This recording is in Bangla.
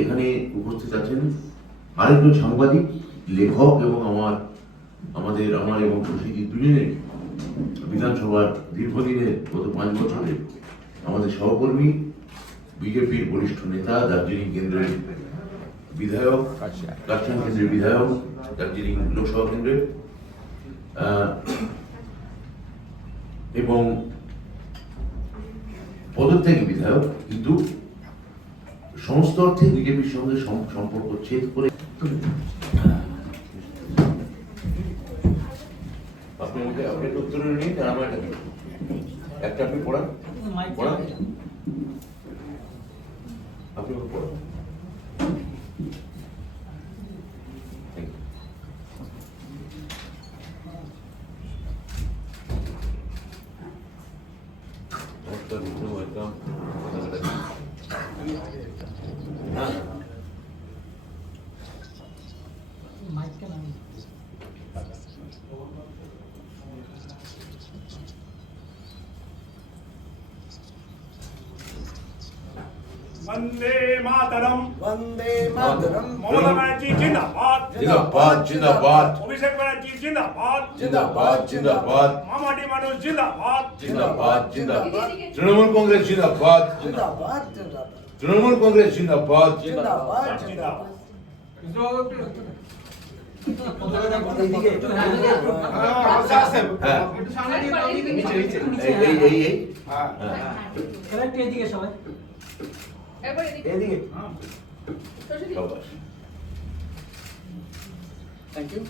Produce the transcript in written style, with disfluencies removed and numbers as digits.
এখানে উপস্থিত আছেন আরেকজন সাংবাদিক, লেখক এবং আমার এবং সুশীতি দুজনের বিধানসভার দীর্ঘদিনের গত 5 বছরের আমাদের সহকর্মী, বিজেপির বরিষ্ঠ নেতা, দার্জিলিং কেন্দ্রের বিধায়ক, কাছাড় কেন্দ্রের বিধায়ক, দার্জিলিং লোকসভা কেন্দ্রের এবং পদত্যাগী বিধায়ক, কিন্তু সমস্ত অর্থে বিজেপির সঙ্গে সম্পর্ক ছেদ করে আপনি আমাকে আপনার উত্তরে নিয়ে আমার একটা আপনি পড়ান আপনি পড়ান। वंदे मातरम। वंदे मातरम। ममता बनर्जी जिंदाबाद। जिंदाबाद जिंदाबाद अभिषेक बनर्जी जिंदाबाद। जिंदाबाद जिंदाबाद मामाटी मानुष जिंदाबाद। जिंदाबाद जिंदाबाद तृणमूल कांग्रेस जिंदाबाद जिंदाबाद जिंदाबाद तृणमूल कांग्रेस जिंदाबाद जिंदाबाद जिंदाबाद Thank you.